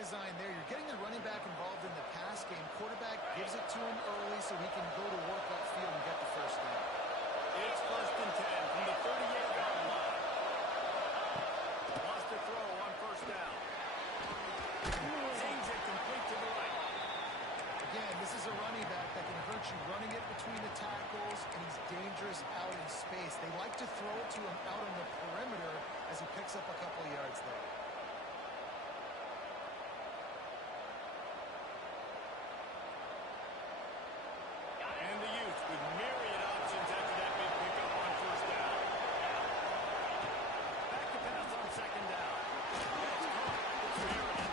design there. You're getting the running back involved in the pass game. Quarterback gives it to him early so he can go to work upfield and get the first down. It's 1st and 10 from the 38-yard line. Wants to throw on 1st down. Zings it complete to the right. Again, this is a running back that can hurt you running it between the tackles, and he's dangerous out in space. They like to throw it to him out on the perimeter as he picks up a couple of yards there. And the Utes with myriad options after that big pickup on 1st down. Back to pass on 2nd down. That's caught. It's Aranda.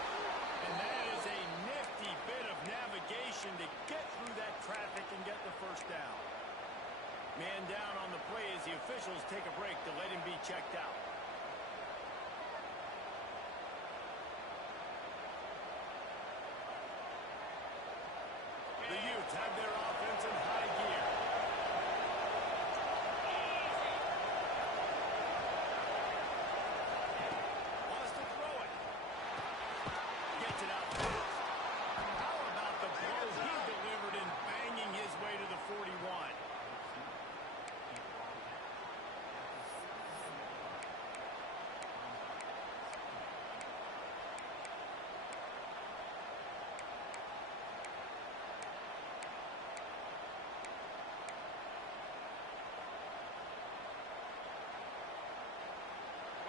And that is a nifty bit of navigation to get through that traffic and get the 1st down. Man down on the play as the officials take a break to let him be checked out. The Utes have their offense in high gear. Wants to throw it. Gets it out fast. How about the blow he delivered in banging his way to the 41?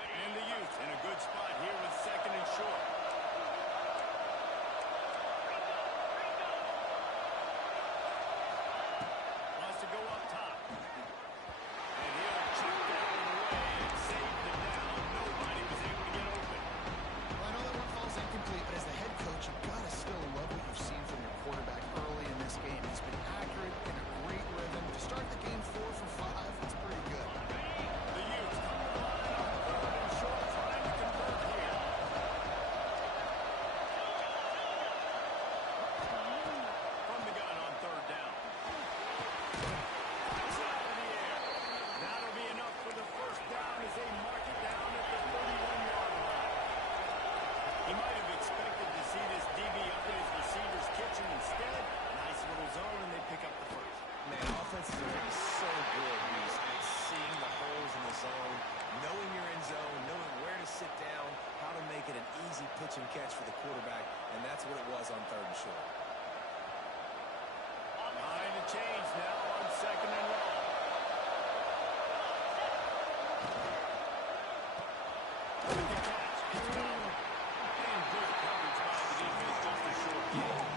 And the Utes in a good spot here with 2nd and short. Wants to go up top. And he'll chuck that one away and save the down. Nobody was able to get open. Well, I know that one falls incomplete, but as the head coach, you've got to still love what you've seen from your quarterback early in this game. He's been accurate in a great rhythm. To start the game 4 for 5, it's pretty good. The Utes come to the line on 3rd and short, trying to convert here. From the gun on 3rd down. It's out in the air. That'll be enough for the 1st down as they mark it down at the 31-yard line. He might have expected to see this DB up in his receiver's kitchen instead. Nice little zone, and they pick up the 1st. Man, offenses are going to be so good at seeing the holes in the zone, knowing you're in zone, knowing where to sit down, how to make it an easy pitch and catch for the quarterback, and that's what it was on 3rd and short. Behind the chains now on 2nd and long. With the catch, it's gone. And good coverage by the defense, just a short gain.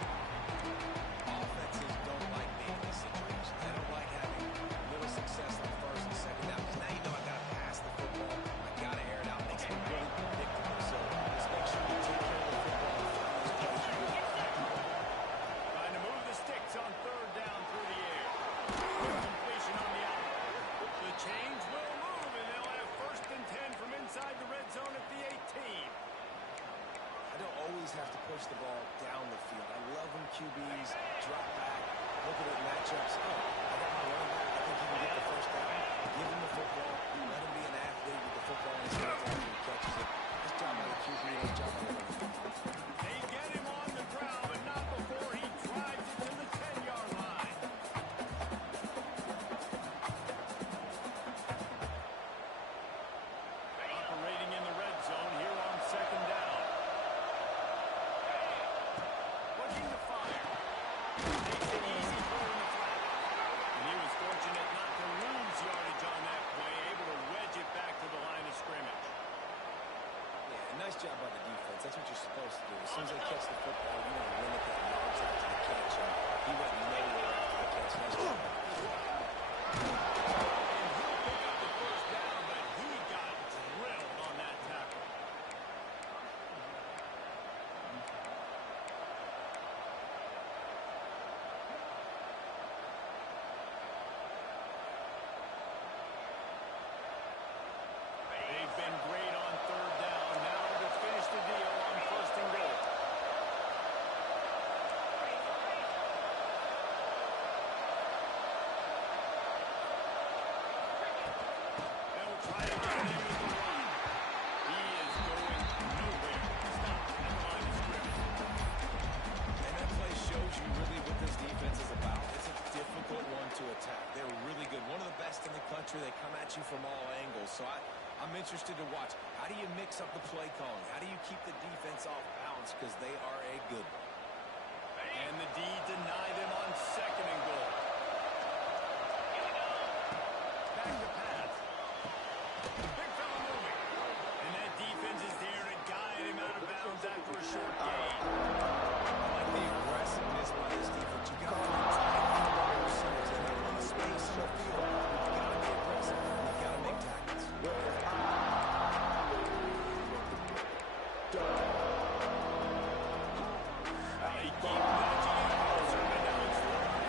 Offenses don't like being in this situation. They don't like having little success on 1st and 2nd down. Because now you know I got to pass the football. I got to air it out. Makes it really predictable. So just make sure you take care of the football and find those plays you really like. Trying to move the sticks on 3rd down through the air. Quick completion on the out. The chains will move, and they'll have 1st and 10 from inside the red zone at the 18. I don't always have to push the ball down the field. I love when QBs drop back, look at it matchups. Oh, I got my running back. I think he can get the 1st down. Give him the football. Let him be an athlete with the football in his hands after he catches it. Nice job by the QB. Nice job by the running back. They get him on the ground, but not before he drives it to the 10-yard line. Operating in the red zone here on 2nd down. Looking to fire. Takes an easy throw in the flat. And he was fortunate not to lose yardage on that play, able to wedge it back to the line of scrimmage. Yeah, nice job by the defense. That's what you're supposed to do. As soon as they catch the football, you want to limit that yards after the catch. And he went nowhere after the catch. Nice job. And he'll pick up the 1st down, but he got drilled on that tackle. They've been great on 3rd down. Now to finish the deal on 1st and goal. I'm interested to watch. How do you mix up the play calling? How do you keep the defense off balance? Because they are a good one. And the D deny them on 2nd and goal. Back to pass. Big fella moving. And that defense is there to guide him out of bounds after a short gain. I like the aggressiveness by this defense. You got to find receivers and they run the space in the field. You got to be aggressive. You got to make tackles. They keep nudging it closer, but now it's running the football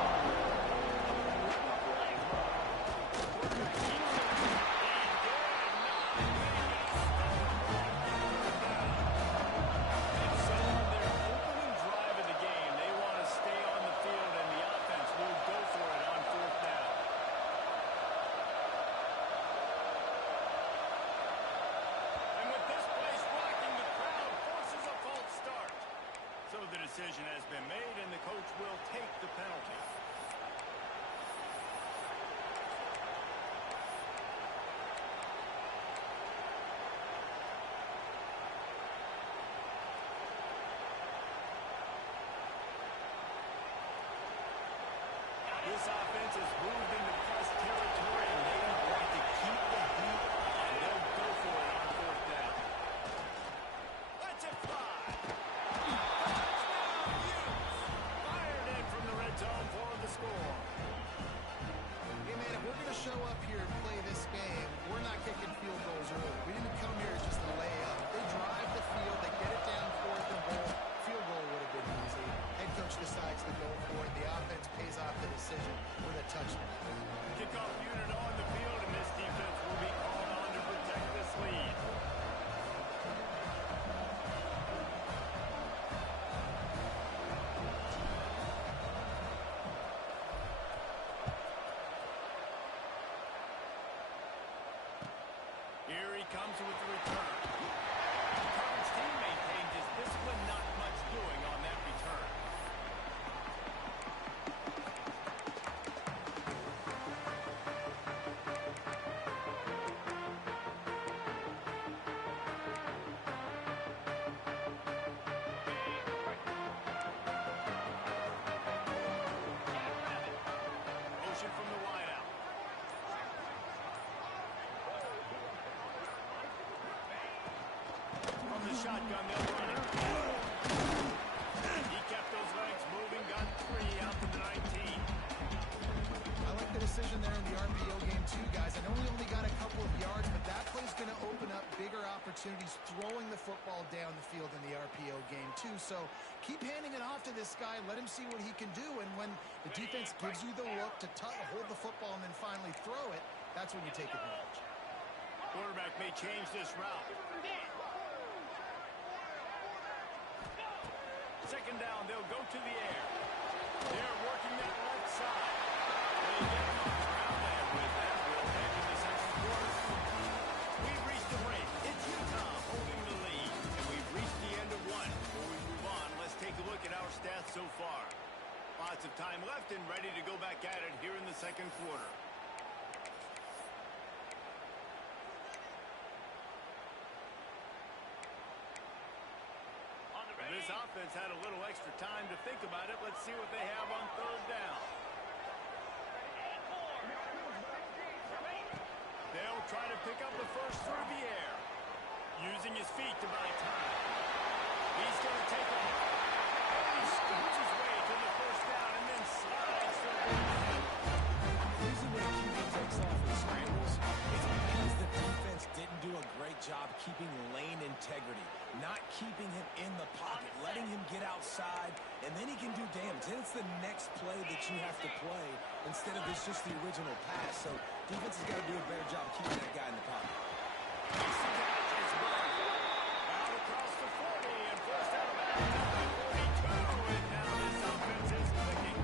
on him. Quarterback keeps it. He did not make it a stone down. And so on their opening drive of the game, they want to stay on the field, and the offense will go for it on 4th down. And with this place rocking, the crowd forces a false start. So the decision has been made, and the coach will take the penalty. This offense has moved into plus territory, and they want to keep the heat on. They'll go for it on 4th down. Let's it fly. Touchdown, Utes. Fired in from the red zone for the score. Hey, man, if we're going to show up here and play this game, we're not kicking field goals early. We didn't come here just to lay up. They drive the field. They get it down 4th and goal. Field goal would have been easy. Head coach decides to go for it. The offense pays off the decision with a touchdown. Kickoff unit on the field, and this defense will be called on to protect this lead. Here he comes with the return. The Cardinals team maintains his discipline, not much doing on that return. Motion from the wideout. From the shotgun, they'll run it. He kept those legs moving, got 3 out to the 19. I like the decision there in the RPO game too, guys. I know we only got a couple of yards, but that play's going to open up bigger opportunities throwing the football down the field in the RPO game too. So keep handing it off to this guy. Let him see what he can do. And when the defense gives you the look to hold the football and then finally throw it, that's when you take advantage. Quarterback may change this route. 2nd down, they'll go to the air. They're working that left side. They get him on the ground, and with that, we'll head to the 2nd quarter. We've reached the break. It's Utah holding the lead, and we've reached the end of 1. Before we move on, let's take a look at our stats so far. Lots of time left and ready to go back at it here in the 2nd quarter. This offense had a little extra time to think about it. Let's see what they have on 3rd down. They'll try to pick up the first through the air, using his feet to buy time. He's going to take it. He scoots his way to the 1st down and then slides to the ahead. Usually when a QB takes off and scrambles, it's because the defense didn't do a great job keeping lane integrity, not keeping him in the pocket, letting him get outside, and then he can do damage. Then it's the next play that you have to play instead of it's just the original pass. So defense has got to do a better job keeping that guy in the pocket. It's out across the 40 and forced out of bounds at the 42. And now this offense is clicking.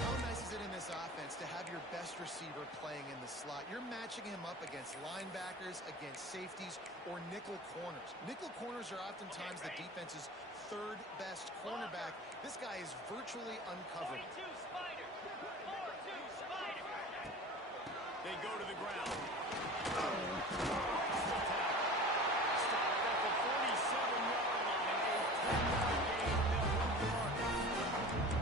How nice is it in this offense to have your best receiver playing in the slot? You're matching him up against linebackers, against safeties, or nickel corners. Nickel corners are oftentimes the defense's 3rd best cornerback. This guy is virtually uncoverable. they go to the ground. Lost the tackle. Stopped at the 47-yard line. A 10-yard gain, and they'll move the markers.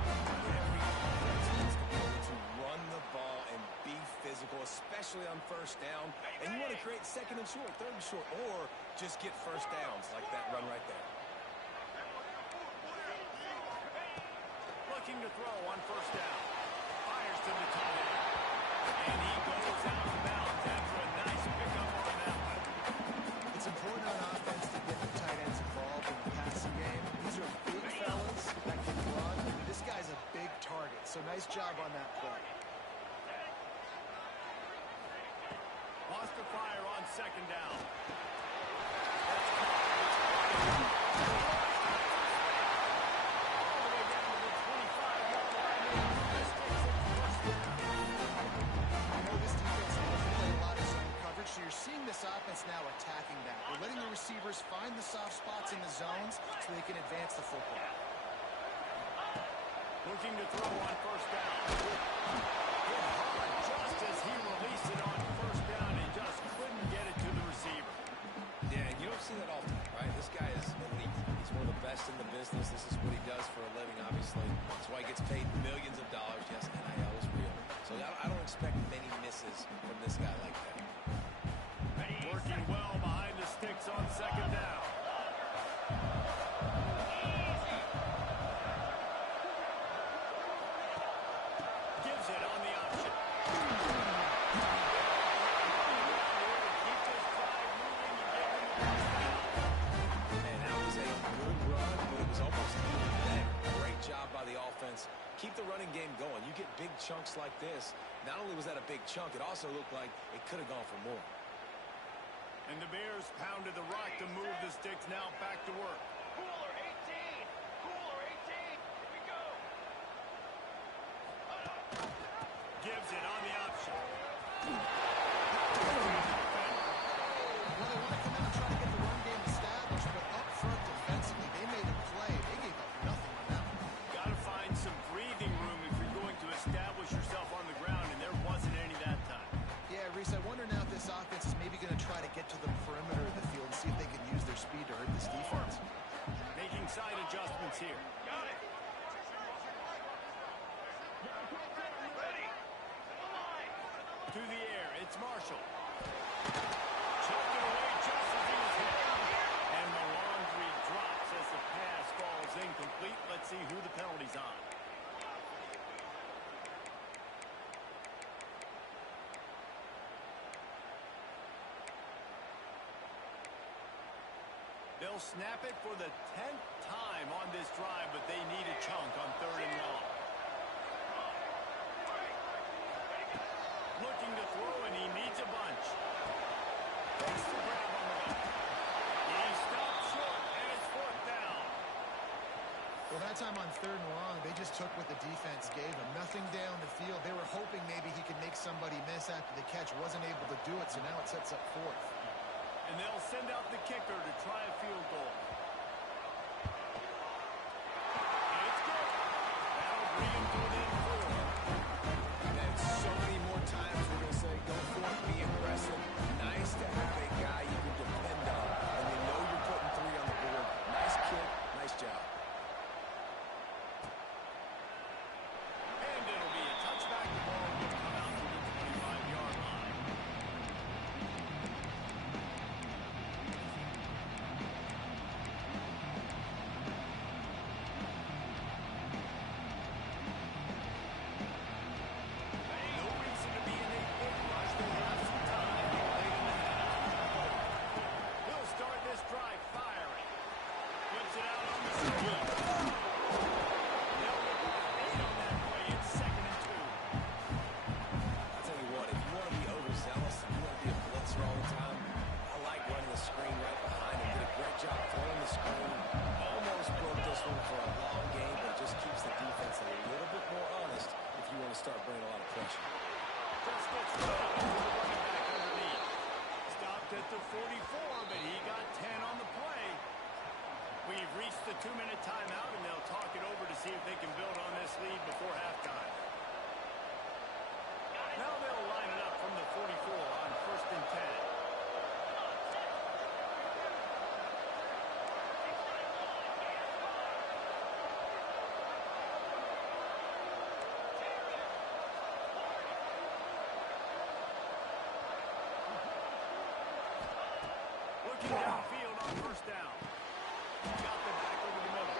Every offense needs to be able to run the ball and be physical, especially on first down. And you want to create second and short, third and short, or just get first downs like that run right there. Looking to throw on first down. Fires to the tight end. And he goes out of bounds after a nice pickup on that one. It's important on offense to get the tight ends involved in the passing game. These are big fellas that can run. This guy's a big target, so nice job on that play. Lost the fire on second down. So you're seeing this offense now attacking that. They're letting the receivers find the soft spots in the zones so they can advance the football. Looking to throw on first down. Hit hard just as he released it on first down and just couldn't get it to the receiver. Yeah, and you don't see that often, right? This guy is elite. He's one of the best in the business. This is what he does for a living, obviously. That's why he gets paid millions of dollars. Yes, NIL is real. So I don't expect many misses from this guy like that. Working well behind the sticks on second down. Gives it on the option. Keep this drive moving and give him the first down. And that was a good run, but it was almost even better. Great job by the offense. Keep the running game going. You get big chunks like this. Not only was that a big chunk, it also looked like it could have gone for more. And the Bears pounded the rock to move the sticks. Now back to work. Cooler 18! Cooler 18! Here we go! Gives it on the option. Well, they want to come out and try to get the run game established, but up front defensively, they made a play. They gave up nothing on that one. Got to find some breathing room if you're going to establish yourself on the ground, and there wasn't any that time. Yeah, Reese, I wonder now if this offense is maybe going to try to get to the perimeter of the field and see if they can use their speed to hurt this defense. Making side adjustments here. Got it! Ready! To the line! To the air, it's Marshall. Choked it away just as he was hit. And the laundry drops as the pass falls incomplete. Let's see who the penalty's on. They'll snap it for the 10th time on this drive, but they need a chunk on third and long. Looking to throw, and he needs a bunch. Takes the grab on the back. He stopped short, and it's fourth down. Well, that time on third and long, they just took what the defense gave them. Nothing down the field. They were hoping maybe he could make somebody miss after the catch. Wasn't able to do it, so now it sets up fourth. And they'll send out the kicker to try a field goal. It's good. That'll bring him to within four. And so many more times we're going to say, go for it, be aggressive. Nice to have a guy you can depend on, and you know you're putting three on the board. Nice kick, nice job. And it'll be a touchback. The ball will come out to the 25-yard line. No reason to be in a big rush. They have some time late in the half. He'll start this drive firing. Flips it out on the screen. They'll rip off 8 on that play. It's second and 2. I'll tell you what, if you want to be overzealous, if you want to be a blitzer all the time, I like running the screen right behind him. Did a great job throwing the screen. Almost broke this one for a long game, but it just keeps the defense a little bit more honest if you want to start bringing a lot of pressure. Just gets rid of it to the running back underneath. Stopped at the 44, but he got 10 on the play. We've reached the 2-minute timeout, and they'll talk it over to see if they can build on this lead before halftime. Now they'll line it up from the 45. first down. Got the back over the middle.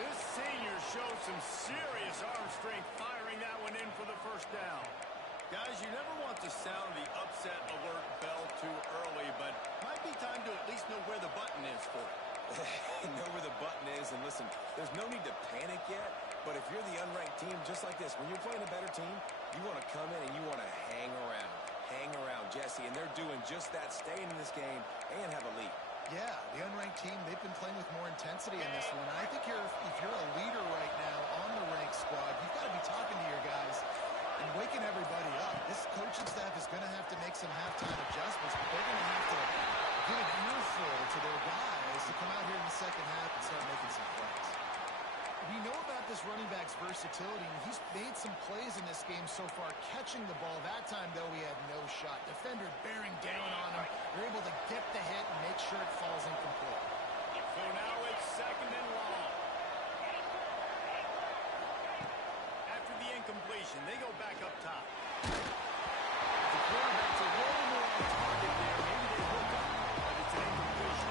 This senior shows some serious arm strength firing that one in for the first down. Guys, you never want to sound the upset alert bell too early, but might be time to at least know where the button is for it. Know where the button is, and listen, there's no need to panic yet, but if you're the unranked team, just like this, when you're playing a better team, you want to come in and you want to hang around, Jesse, and they're doing just that, staying in this game and have a lead. Yeah, the unranked team, they've been playing with more intensity in this one. I think if you're a leader right now on the ranked squad, you've got to be talking to your guys and waking everybody up. This coaching staff is going to have to make some halftime adjustments, but they're going to have to give an earful to their guys to come out here in the second half and start making some plays. We know about this running back's versatility, and he's made some plays in this game so far, catching the ball. That time, though, he had no shot. Defender bearing down on him. They're able to get the hit and make sure it falls incomplete. So now it's second and long. After the incompletion, they go back up top. The quarterback's a little more on target there. Maybe they hook up, but it's an incompletion.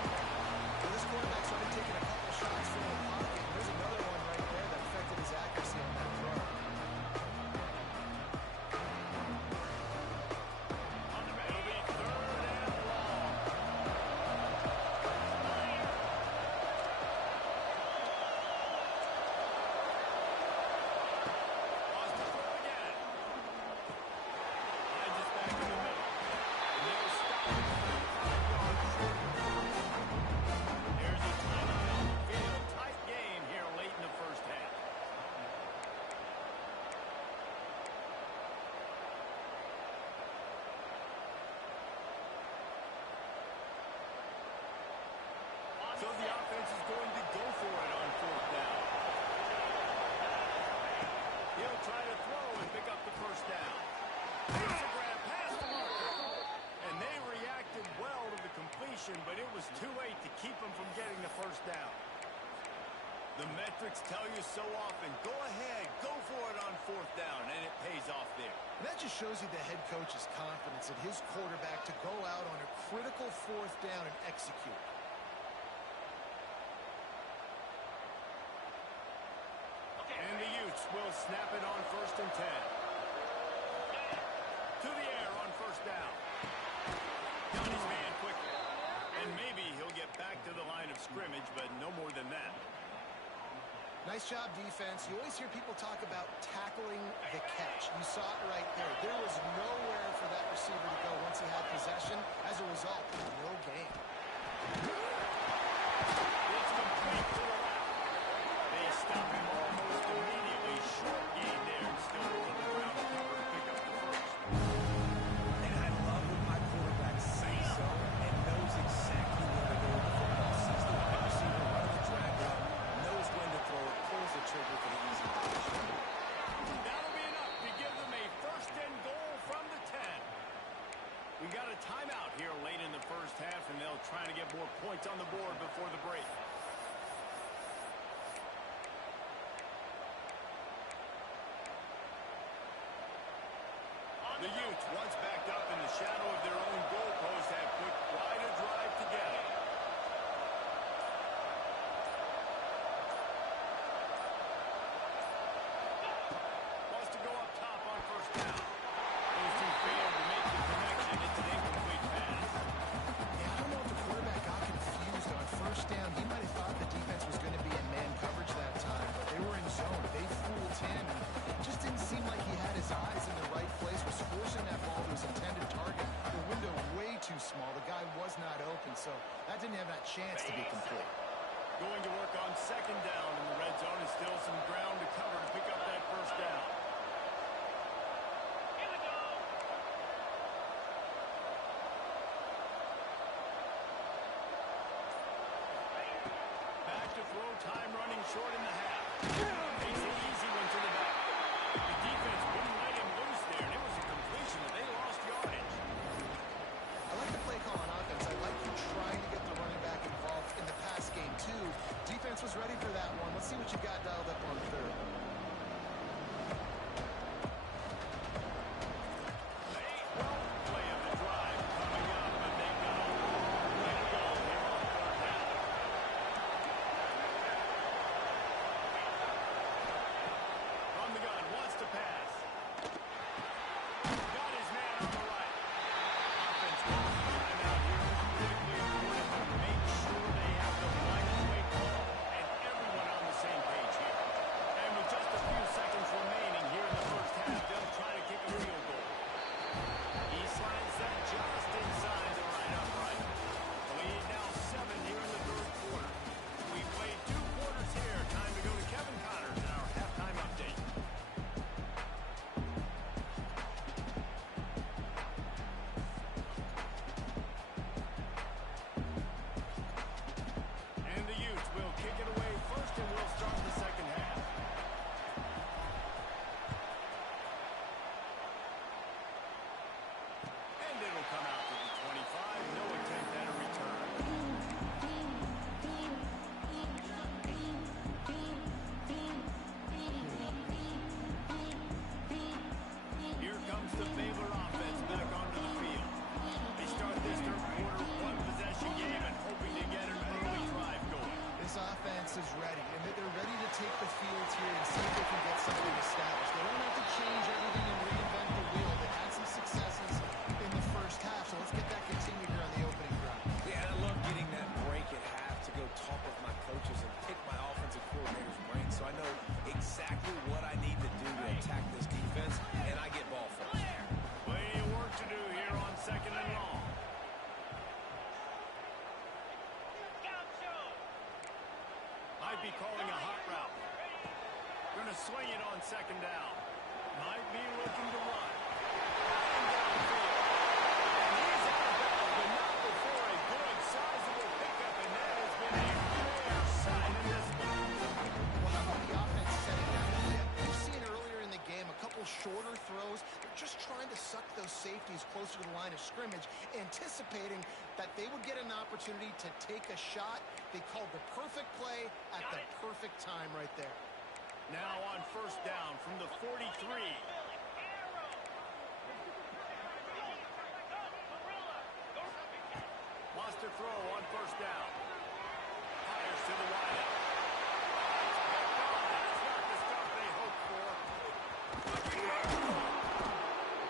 Well, this quarterback's already taken a couple shots from the pocket. There's another one right there that affected his accuracy on that throw. It'll be third and long. Lost the throw again. Finds us back in the middle. And they'll stop it about 5 yards short. There's a timeout on the field. Tight game here late in the first half. So the offense is going to go for it on fourth down. He'll try to throw and pick up the first down. Here's a grab pass to Marker. And they reacted well to the completion, but it was too late to keep them from getting the first down. The metrics tell you so often, go ahead, go for it on fourth down, and it pays off there. And that just shows you the head coach's confidence in his quarterback to go out on a critical fourth down and execute. And the Utes will snap it on first and 10. To the air on first down. Got his man quickly. And maybe he'll get back to the line of scrimmage, but no more than that. Nice job, defense. You always hear people talk about tackling the catch. You saw it right there. There was nowhere for that receiver to go once he had possession. As a result, no gain. It's complete to the left. They stop him almost immediately. Short gain there, and still a little ground to cover to pick up the first. And I love when my quarterback sees so and knows exactly where to go with the football. Sees the wide receiver running the drag route, knows when to throw it, pulls the trigger for the easy position. That'll be enough to give them a first and goal from the 10. We got a timeout here late in the first half, and they'll try to get more points on the board before the break. The Utes, once backed up in the shadow of their own goalpost, have put quite a drive together. Wants to go up top on first down. Those two failed to make the connection. It's an incomplete pass. Yeah, I don't know if the quarterback got confused on first down. He might have thought the defense was going to be in man coverage that time, but they were in zone. They fooled him. It just didn't seem like he had his eyes in the right place, was forcing that ball to his intended target. The window way too small. The guy was not open, so that didn't have that chance to be complete. Going to work on second down in the red zone, and still some ground to cover to pick up that first down. Here we go. Back to throw, time running short in the half. Takes an easy one to the back. The defense wouldn't let him loose there, and it was a completion, but they lost yardage. I like the play call on offense. I like you trying to get the running back involved in the pass game, too. Defense was ready for that one. Let's see what you got dialed up on third. Play of the drive coming up, but they've got a long way to go here on third down. I know exactly what I need to do to attack this defense, and I get ball first. Plenty of work to do here on 2nd and long. Might be calling a hot route. Going to swing it on 2nd down. Might be looking to run. And he's out of bounds, but not before a good, sizable pickup, and that has been a rare sight in this one. Well, how about the offense setting down the field? We've seen earlier in the game a couple shorter throws. They're just trying to suck those safeties closer to the line of scrimmage, anticipating that they would get an opportunity to take a shot. They called the perfect play at the perfect time right there. Now on 1st down from the 43. Wants to throw on 1st down. Fires to the wideout. That's not the stuff they hoped for.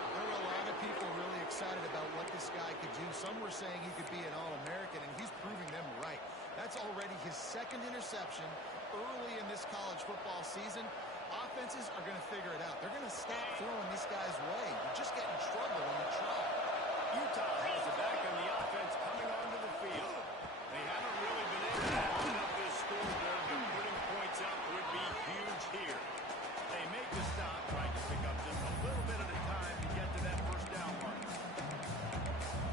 There were a lot of people really excited about what this guy could do. Some were saying he could be an All-American, and he's proving them right. That's already his 2nd interception early in this college football season. Offenses are going to figure it out. They're going to stop throwing this guy's way. You just get in trouble when you try. Utah has it back on the offense coming onto the field. They haven't really been able to open up this scoreboard, but putting points up would be huge here. They make the stop, trying to pick up just a little bit at a time to get to that 1st down mark.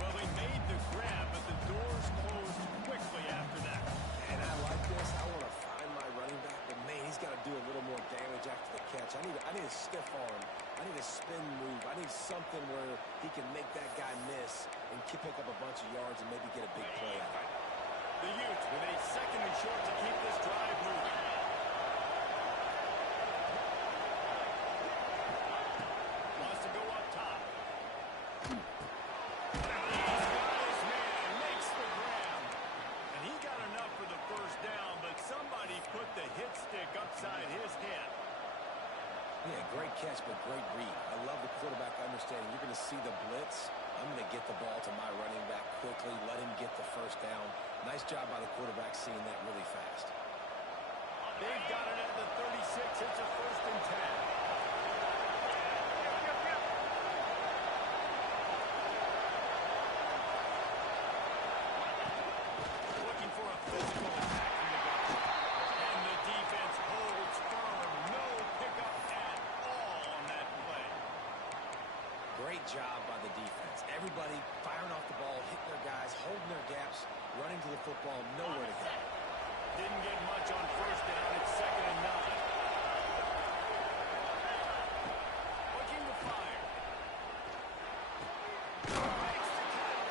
Well, they made the grab, but the doors closed quickly after that. And I like this. I want to find my running back, but man, he's got to do a little more damage after the catch. I need a stiff arm. I need a spin move. I need something where he can make that guy miss and pick up a bunch of yards and maybe get a big play out of it. The Utes with a 2nd and short to keep this drive moving. Wants to go up top. He's got his man, makes the grab. And he got enough for the 1st down, but somebody put the hit stick upside his head. Yeah, great catch, but great read. I love the quarterback understanding. You're going to see the blitz. I'm going to get the ball to my running back quickly, let him get the 1st down. Nice job by the quarterback seeing that really fast. They've got it at the 36. It's a 1st and 10. Looking for a physical attack from the guard. And the defense holds firm. No pickup at all on that play. Great job by the defense. Everybody firing off the ball, hitting their guys, holding their gaps, running to the football, nowhere to go. Didn't get much on 1st down. It's 2nd and 9. Looking to fire. Makes the catch.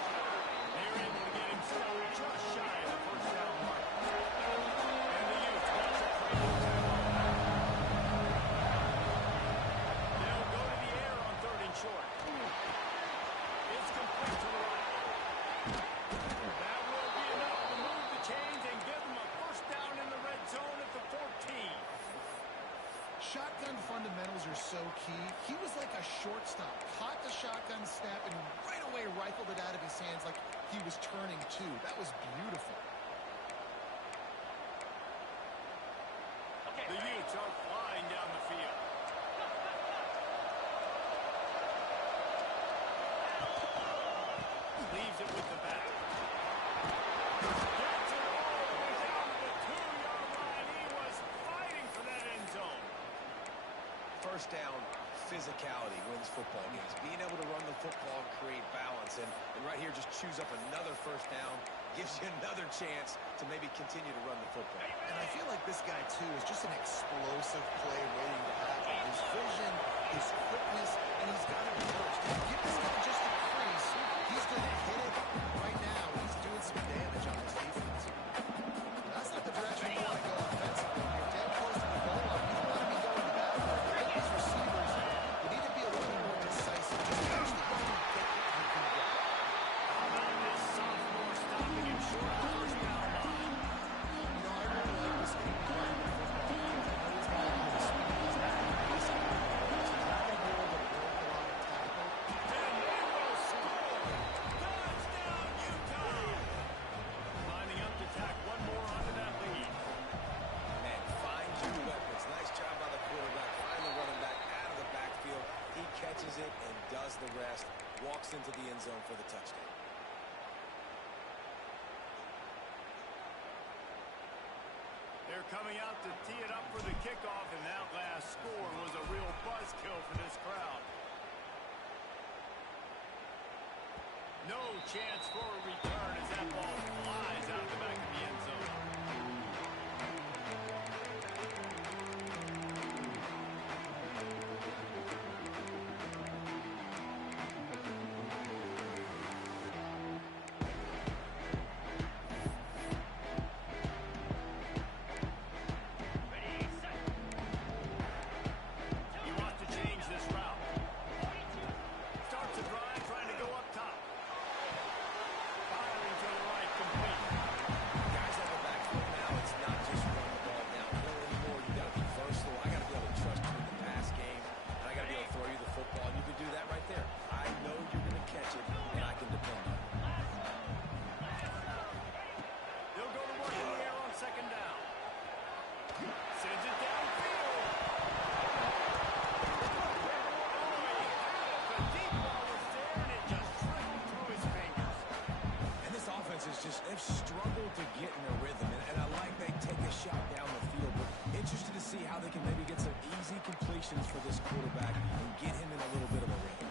They're able to get him through just shy of the 1st down mark. And the Utes wants a critical tackle. They'll go to the air on 3rd and short. It's complete to the right. That will be enough to move the chains and give them a 1st down in the red zone at the 14. Shotgun fundamentals are so key. He was like a shortstop. Caught the shotgun snap and right away rifled it out of his hands like he was turning two. That was beautiful. The Utes are flying down the field. Leaves it with the back. Gets it all the way down to the 2-yard line. He was fighting for that end zone. 1st down, physicality wins football games. Being able to run the football and create balance. And right here, just choose up another 1st down. Gives you another chance to maybe continue to run the football. And I feel like this guy, too, is just an explosive play waiting to happen. His vision, his quickness, and he's got to be first. If you give this guy just a crease, he's going to hit it. Right now, he's doing some damage on his defense. That's not the direction you want to go offensively. You're damn close to the goal line. You don't want to be going back. I think these receivers, they need to be a little bit more decisive. Just actually get what you can get. How about this sophomore stopping him short of the 1st down line? You know, I really like this kid running the football because I know he's got a lot of speed. He's not going to be able to break a lot of tackle. And they will score. Touchdown, walks into the end zone for the touchdown. They're coming out to tee it up for the kickoff, and that last score was a real buzzkill for this crowd. No chance for a return as that ball flies out the back of the end zone. He wants to change this route. Starts a drive trying to go up top. Firing to the right, complete. Guys have a backfield now. It's not just run the ball downhill anymore. You got to be versatile. I got to be able to trust you in the pass game, and I got to be able to throw you the football. And you can do that right there. I know you're going to catch it, and I can depend on it. They'll go to work in the air on second down. Sends it downfield. The deep ball was there, and it just trickled through his fingers. And this offense is just, they've struggled to get in a rhythm. And I like they take a shot down the field. But interested to see how they can maybe get some easy completions for this quarterback and get him in a little bit of a rhythm.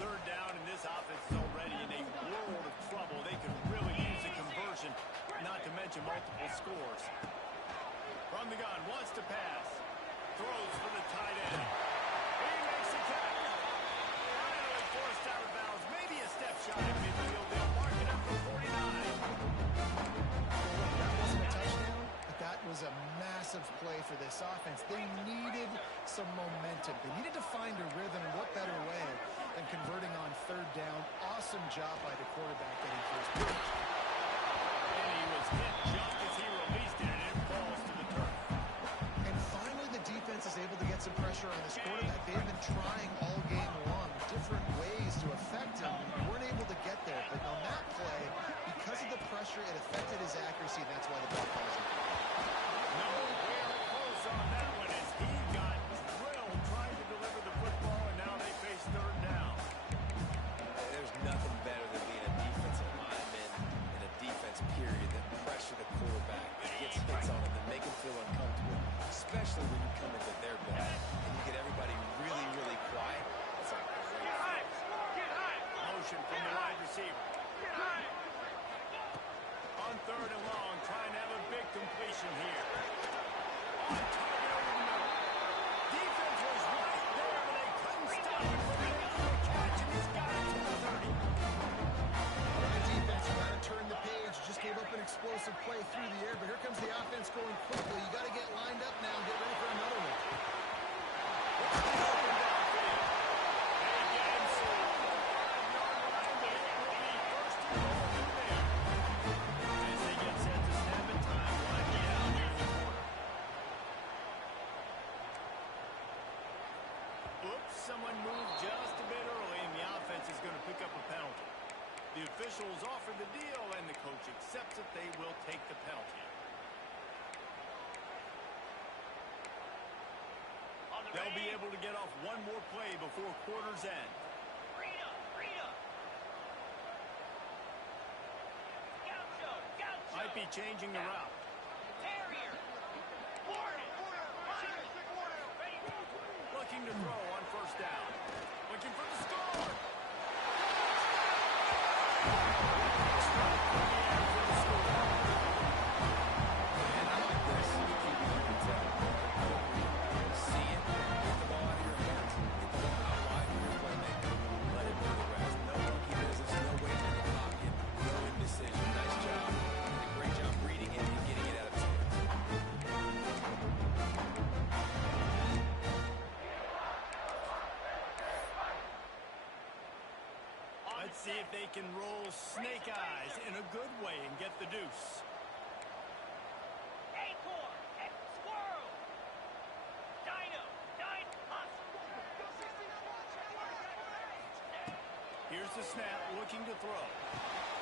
Third down, and this offense is already in a world of trouble. They could really use a conversion, not to mention multiple scores. From the gun, wants to pass. Throws for the tight end. He makes the catch. Finally forced out of bounds. Maybe a step shy of midfield. They'll mark it up for 49. That wasn't a touchdown, but that was a massive play for this offense. They needed some momentum. They needed to find a rhythm, and what better way than converting on third down. Awesome job by the quarterback getting first pitch. And he was hit just as he released it, and it falls to the turf. And finally, the defense is able to get some pressure on this quarterback. They have been trying all game long different ways to affect him. Weren't able to get there, but on that play, because of the pressure, it affected his accuracy, and that's why the ball falls in. Nowhere close on that one as he got drilled trying to deliver the football, and now they face third down. There's nothing better than being a defensive lineman in a defense period that pressure the quarterback, that gets hits on him, that make him feel uncomfortable, especially when you come into their ball and you get everybody really, really quiet. That's a great feeling. Motion from the wide receiver. On third and long, trying to have a big completion here. On target over the middle. Defense was right there, but they couldn't stop him from making the catch, and he's got it to the 30. The defense got to turn the page. Just gave up an explosive play through the air, but here comes the offense going quickly. You got to get lined up now and get ready for another one. Open downfield. They get him sold. 5-yard line, but it will be first and goal from there. As they get set to snap in time, winding down here in the corner. Oops, someone moved just a bit early, and the offense is going to pick up a penalty. The officials offer the deal, and the coach accepts it. They will take the penalty. They'll be able to get off one more play before quarter's end. Might be changing the route. Looking to throw on first down. Looking for the score. And I like this. You can tell. See it, get the ball out of your hands, get the ball out wide for your playmaker. Let it do the rest. No monkey business, no waiting in the pocket, no indecision. Nice job. Did a great job reading it and getting it out of his hands. Let's see if they can roll snake eyes in a good way and get the deuce. Acorn, squirrel, dino, Here's the snap, looking to throw.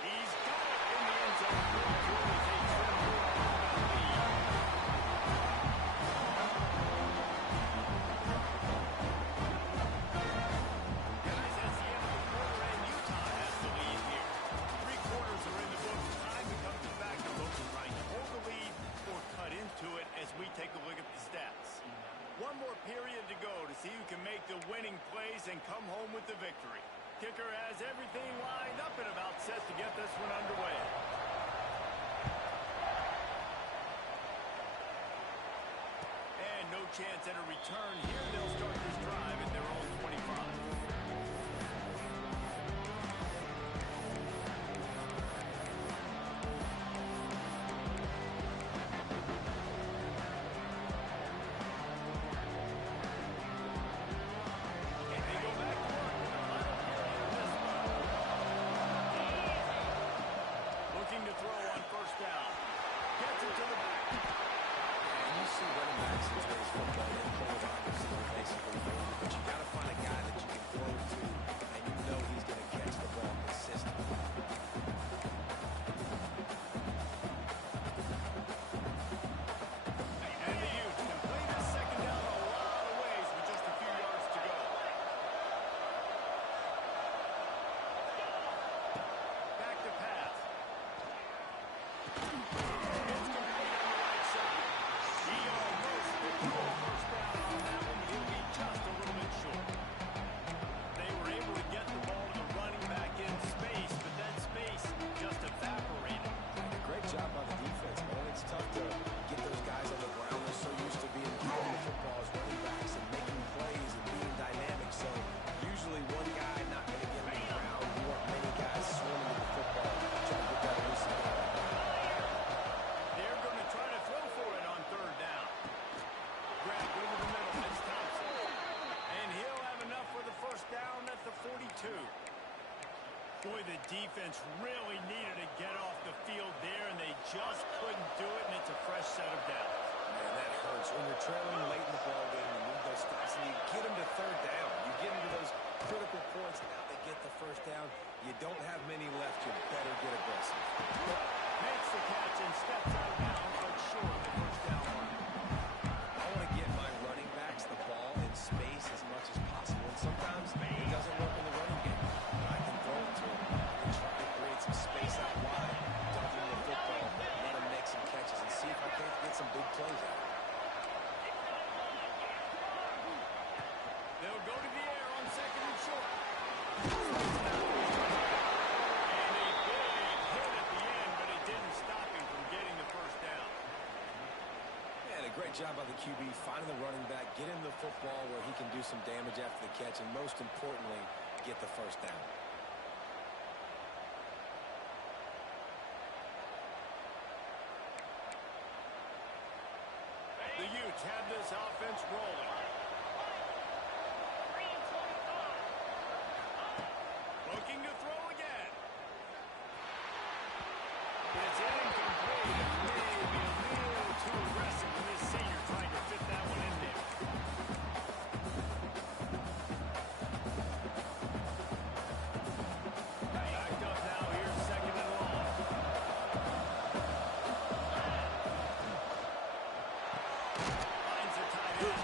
He's got it in the end zone. Throws a trim lead. plays and come home with the victory. Kicker has everything lined up and about set to get this one underway. And no chance at a return here. They'll start this drive at their own 25. Boy, the defense really needed to get off the field there, and they just couldn't do it, and it's a fresh set of downs. Man, that hurts. When you're trailing late in the ballgame, you need those stops, and you get them to third down. You get them to those critical points, and now they get the first down. You don't have many left. You better get aggressive. Makes the catch and steps out of bounds, but short of the first down line. I want to get my running backs the ball in space as much as possible, and sometimes it doesn't work in the running game. I can throw it to him. I can try to create some space out wide, dump him the football, let him make some catches, and see if I can't get some big plays out. They'll go to the air on second and short. And a big hit at the end, but it didn't stop him from getting the first down. And a great job by the QB finding the running back, get him the football where he can do some damage after the catch, and most importantly, get the first down. The Utes have this offense rolling. Looking to throw again. It's incomplete. Maybe a little too aggressive with this senior trying to fit that one in there. Backed up now. Here's second and long. Finds the tight end.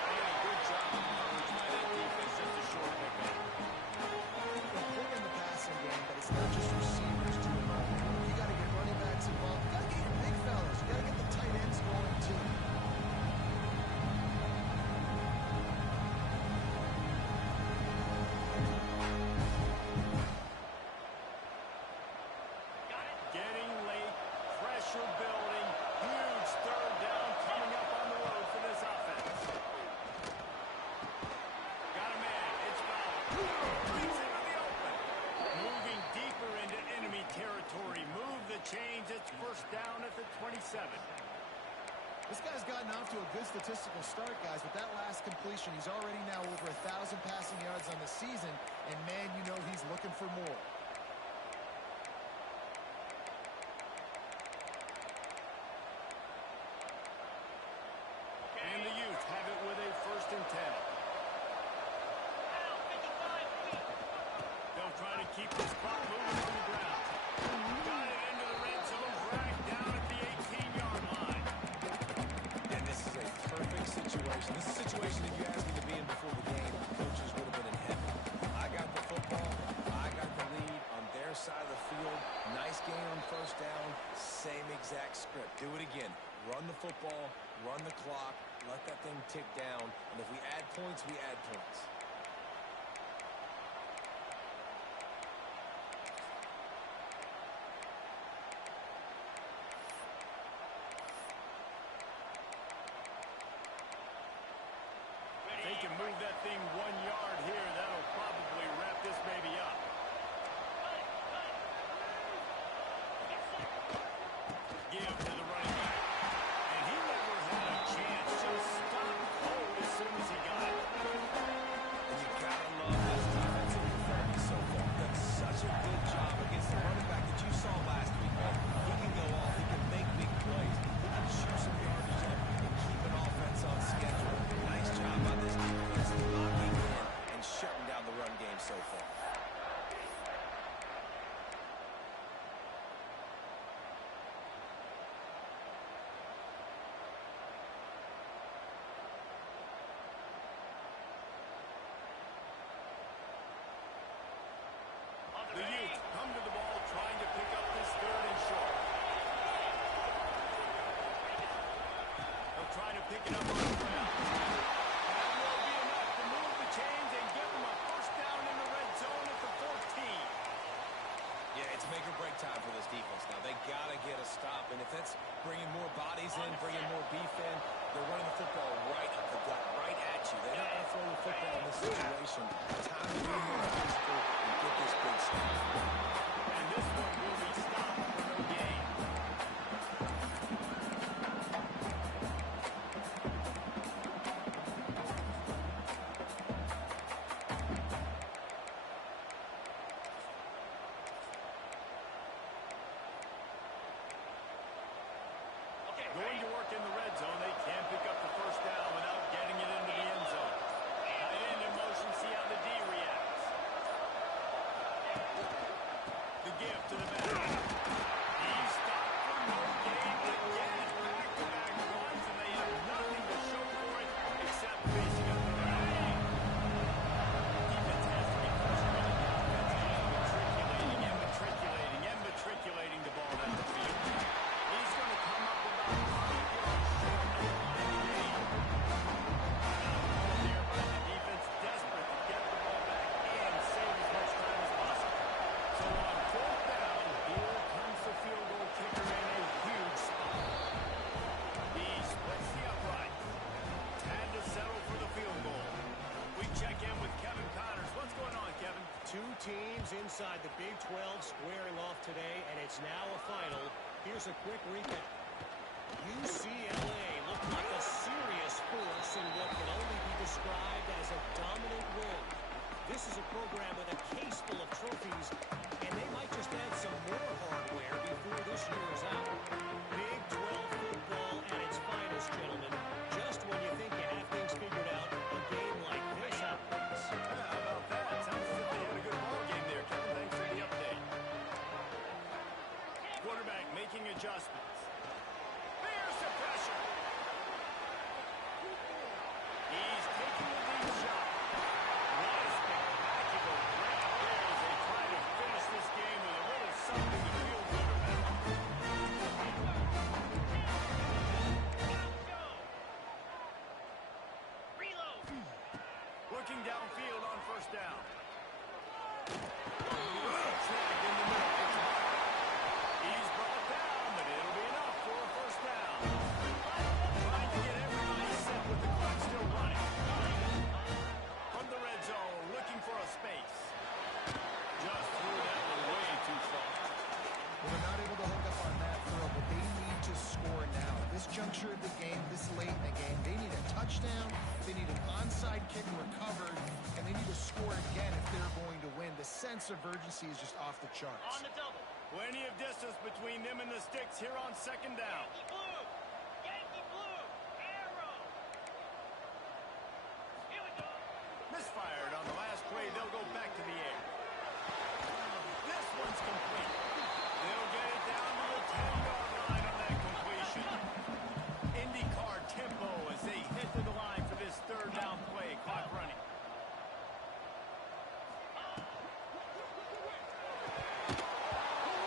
And a good job of coverage by that defense. Just a short pickup. Important in the passing game, but it's not just receivers doing all the work. You got to get running backs involved. You got to get your big fellas. You got to get the tight ends going too. Getting late, pressure building, huge third down coming up on the road for this offense. Got a man, it's Fowler. Leads into the open. Moving deeper into enemy territory. Move the chains, it's first down at the 27. This guy's gotten off to a good statistical start, guys. With that last completion, he's already now over 1,000 passing yards on the season, and man, you know he's looking for more. And the Utes have it with a first and 10. They'll try to keep this clock moving on the ground. Got it into the red zone, dragged down at the 18-yard line. And this is a perfect situation. This is a situation that you asked me to be in before the game. Coaches would have been in heaven. I got the football. I got the lead on their side of the field. Nice game on first down. Same exact script. Do it again. Run the football, run the clock, let that thing tick down, and if we add points, we add points. pick it up on the ground. That will be enough to move the chains and give them a first down in the red zone at the 14. Yeah, it's make or break time for this defense now. They got to get a stop, and if that's bringing more bodies in, bringing more beef in, they're running the football right up the gut, right at you. They're not going to throw the football in this situation. Time to be more physical and get this big stop. And this one will be stopped for no gain. Going to work in the red zone. They can't pick up the first down without getting it into the end zone. Tight end in motion, see how the D reacts. The give to the back. He's stopped for no gain again. Back-to-back runs, and they have nothing to show for it except facing a third down. Defense has to be frustrated. Matriculating the ball down the field. He's going to come up about 5 yards short of the line of gain. There by the defense, desperate to get the ball back and save as much time as possible. So on fourth down, here comes the field goal kicker in a huge spot. He splits the uprights. Had to settle for the field goal. We check in with Kevin Connors. What's going on, Kevin? Two teams inside the Big 12 squaring off today, and it's now a final. Here's a quick recap. UCLA looked like a serious force in what can only be described as a dominant win. This is a program with a case full of trophies, and they might just add some more hardware before this year is out. Big 12 football at its finest, gentlemen. Just when you think you have things figured out, a game like this happens. How about that? Sounds as if they had a good ball game there, Kevin. Thanks for the update. Quarterback making adjustments. There's the pressure. He's taking the deep shot. What a spectacular grab there as they try to finish this game with a little something to feel good about. Reload. Looking downfield on first down. Snagged in the middle. It's Whippin. He's brought down, but it'll be enough for a first down. Trying to get everybody set with the clock still running. From the red zone, looking for a space. Just threw that one way too far. Well, they're not able to hook up on that throw, but they need to score now. This juncture of the game, this late in the game, they need a touchdown, they need an onside kick recovered, and they need to score again if they're going to win. The sense of urgency is just off the charts. On the double. Plenty of distance between them and the sticks here on second down. Yankee blue. Yankee blue. Arrow. Here we go. Misfired on the last play. They'll go back to the air. This one's complete. They'll get it down to the 10-yard line on that completion. IndyCar tempo as they hit to the line for this third down play. Clock running.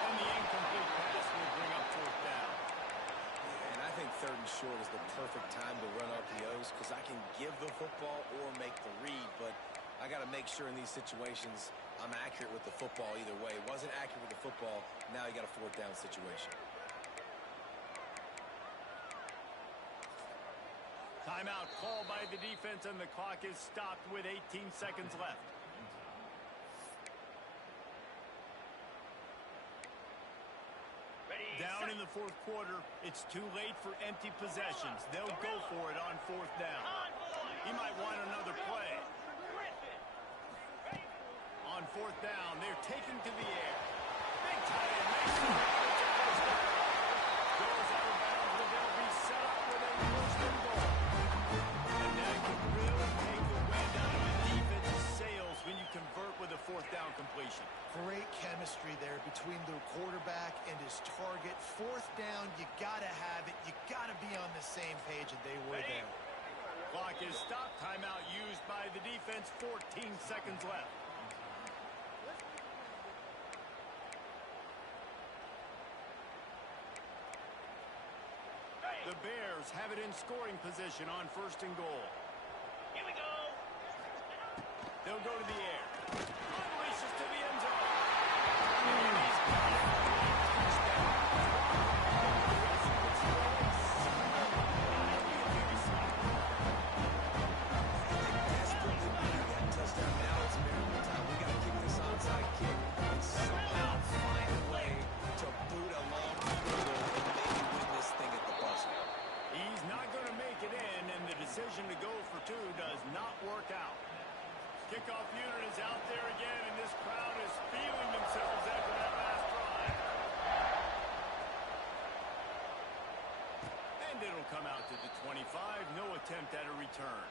And the incomplete pass will bring up fourth down. And I think third and short is the perfect time to run RPOs because I can give the football or make the read, but I got to make sure in these situations I'm accurate with the football either way. Wasn't accurate with the football, now you got a fourth down situation. Timeout called by the defense, and the clock is stopped with 18 seconds left. Ready. Down in the fourth quarter, it's too late for empty possessions. They'll go for it on fourth down. He might want another play. On fourth down, they're taken to the air. Big tight end makes the grab. It's a first down. Goes out of bounds, but they'll be set up with a first and goal. And that can really take the wind out of the defense's sails when you convert with a fourth down completion. Great chemistry there between the quarterback and his target. Fourth down, you gotta have it. You gotta be on the same page, and they were there. Clock is stopped. Timeout used by the defense. 14 seconds left. The Bears have it in scoring position on 1st and goal. Here we go. They'll go to the air. Unleashes to the end zone. And he's got it. Touchdown. Desperately needed that touchdown. Now it's miracle time. We got to kick this onside kick and somehow find a way to boot a long field goal and maybe win this thing at the buzzer. He's not going to make it in, and the decision to go for 2 does not work out. Kickoff unit is out there again, and this crowd is feeling themselves after that last drive. And it'll come out to the 25. No attempt at a return.